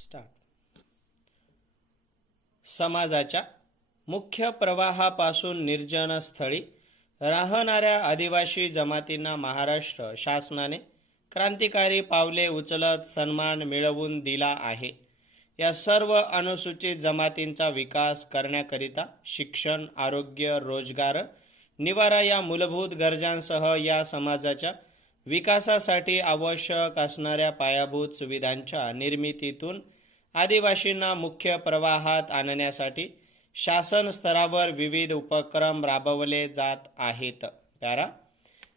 Start समाजाच्या मुख्य प्रवाहापासून निर्जन स्थळी राहणाऱ्या आदिवासी जमातींना महाराष्ट्र शासनाने क्रांतिकारी पावले उचलत सन्मान मिळवून दिला आहे. या सर्व अनुसूचित जमातींचा विकास करण्याकरिता शिक्षण आरोग्य रोजगार निवारा या मूलभूत गरजांसह या समाजाच्या विकासासाठी आवश्यक असणाऱ्या पायाभूत सुविधांच्या निर्मितीतून आदिवासींना मुख्य प्रवाहात आणण्यासाठी शासन स्तरावर विविध उपक्रम राबवले जात आहेत. प्यारा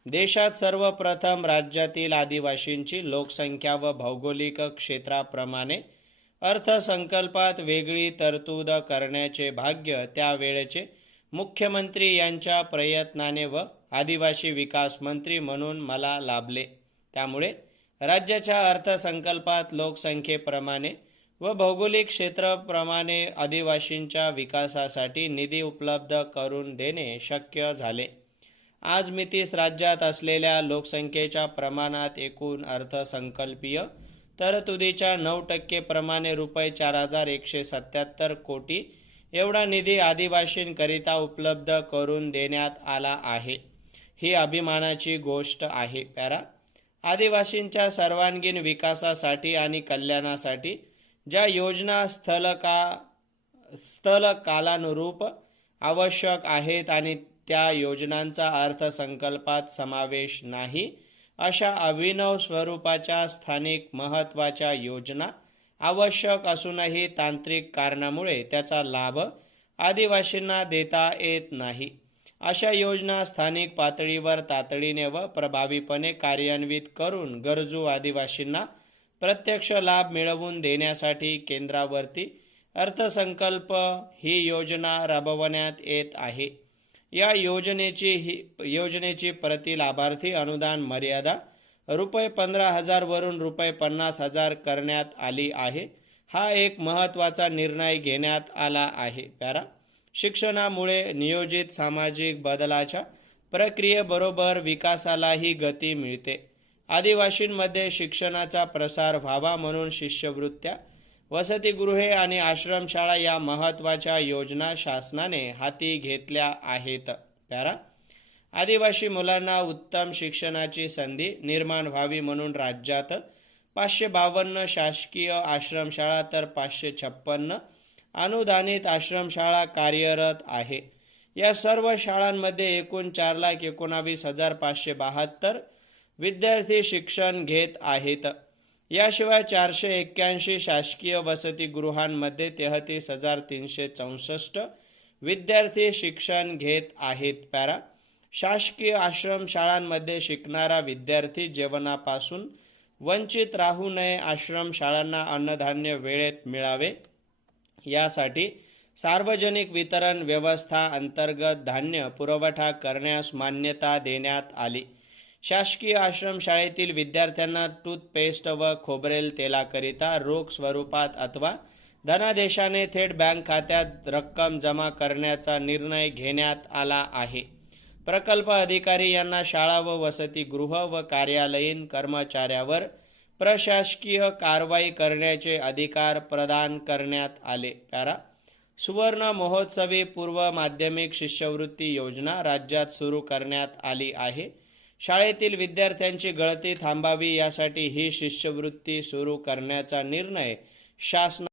देशात सर्वप्रथम राज्यातील आदिवासींची लोकसंख्या व भौगोलिक क्षेत्राप्रमाणे अर्थसंकल्पात वेगळी तरतूद करण्याचे भाग्य त्यावेळेचे मुख्यमंत्री यांच्या प्रयत्नाने व आदिवासी विकास मंत्री म्हणून मला लाभले. त्यामुळे राज्याच्या अर्थसंकल्पात लोकसंख्येप्रमाणे व भौगोलिक क्षेत्राप्रमाणे आदिवासींच्या विकासासाठी निधी उपलब्ध करून देणे शक्य झाले. आज मितीस राज्यात असलेल्या लोकसंख्येच्या प्रमाणात एकूण अर्थसंकल्पीय तरतुदीच्या नऊ टक्केप्रमाणे रुपये चार हजार एकशे सत्याहत्तर कोटी एवढा निधी आदिवासींकरिता उपलब्ध करून देण्यात आला आहे. ही अभिमानाची गोष्ट आहे पॅरा आदिवासींच्या सर्वांगीण विकासासाठी आणि कल्याणासाठी ज्या योजना स्थल का स्थल कालानुरूप आवश्यक आहेत आणि त्या योजनांचा अर्थसंकल्पात समावेश नाही अशा अभिनव स्वरूपाच्या स्थानिक महत्त्वाच्या योजना आवश्यक असूनही तांत्रिक कारणामुळे त्याचा लाभ आदिवासींना देता येत नाही. अशा योजना स्थानिक पातळीवर तातडीने व प्रभावीपणे कार्यान्वित करून गरजू आदिवासींना प्रत्यक्ष लाभ मिळवून देण्यासाठी केंद्रावरती अर्थसंकल्प ही योजना राबवण्यात येत आहे. या योजनेची ही योजनेची प्रति लाभार्थी अनुदान मर्यादा रुपये पंधरा हजारवरून रुपये पन्नास हजार करण्यात आली आहे. हा एक महत्त्वाचा निर्णय घेण्यात आला आहे. पॅरा शिक्षणामुळे नियोजित सामाजिक बदलाच्या प्रक्रियेबरोबर विकासालाही गती मिळते. आदिवासींमध्ये शिक्षणाचा प्रसार व्हावा म्हणून शिष्यवृत्त्या वसतिगृहे आणि आश्रमशाळा या महत्त्वाच्या योजना शासनाने हाती घेतल्या आहेत. पॅरा आदिवासी मुलांना उत्तम शिक्षणाची संधी निर्माण व्हावी म्हणून राज्यात पाचशे बावन्न शासकीय आश्रमशाळा तर पाचशे छप्पन्न अनुदानित आश्रमशाळा कार्यरत आहे. या सर्व शाळांमध्ये एकूण चार लाख एकोणावीस हजार पाचशे बहात्तर विद्यार्थी शिक्षण घेत आहेत. याशिवाय चारशे एक्क्याऐंशी शासकीय वसतिगृहांमध्ये तेहतीस हजार तीनशे चौसष्ट विद्यार्थी शिक्षण घेत आहेत. पॅरा शासकीय आश्रमशाळांमध्ये शिकणारा विद्यार्थी जेवणापासून वंचित राहू नये आश्रमशाळांना अन्नधान्य वेळेत मिळावे. यासाठी सार्वजनिक वितरण व्यवस्था अंतर्गत धान्य पुरवठा करण्यास मान्यता देण्यात आली. शासकीय आश्रमशाळेतील विद्यार्थ्यांना टूथपेस्ट व खोबरेल तेलाकरिता रोख स्वरूपात अथवा धनादेशाने थेट बँक खात्यात रक्कम जमा करण्याचा निर्णय घेण्यात आला आहे. प्रकल्प अधिकारी यांना शाळा व वसतिगृह व कार्यालयीन कर्मचाऱ्यावर प्रशासकीय कारवाई करण्याचे अधिकार प्रदान करण्यात आले. पॅरा सुवर्ण महोत्सवी पूर्व माध्यमिक शिष्यवृत्ती योजना राज्यात सुरू करण्यात आली आहे. शाळेतील विद्यार्थ्यांची गळती थांबावी यासाठी ही शिष्यवृत्ती सुरू करण्याचा निर्णय शासना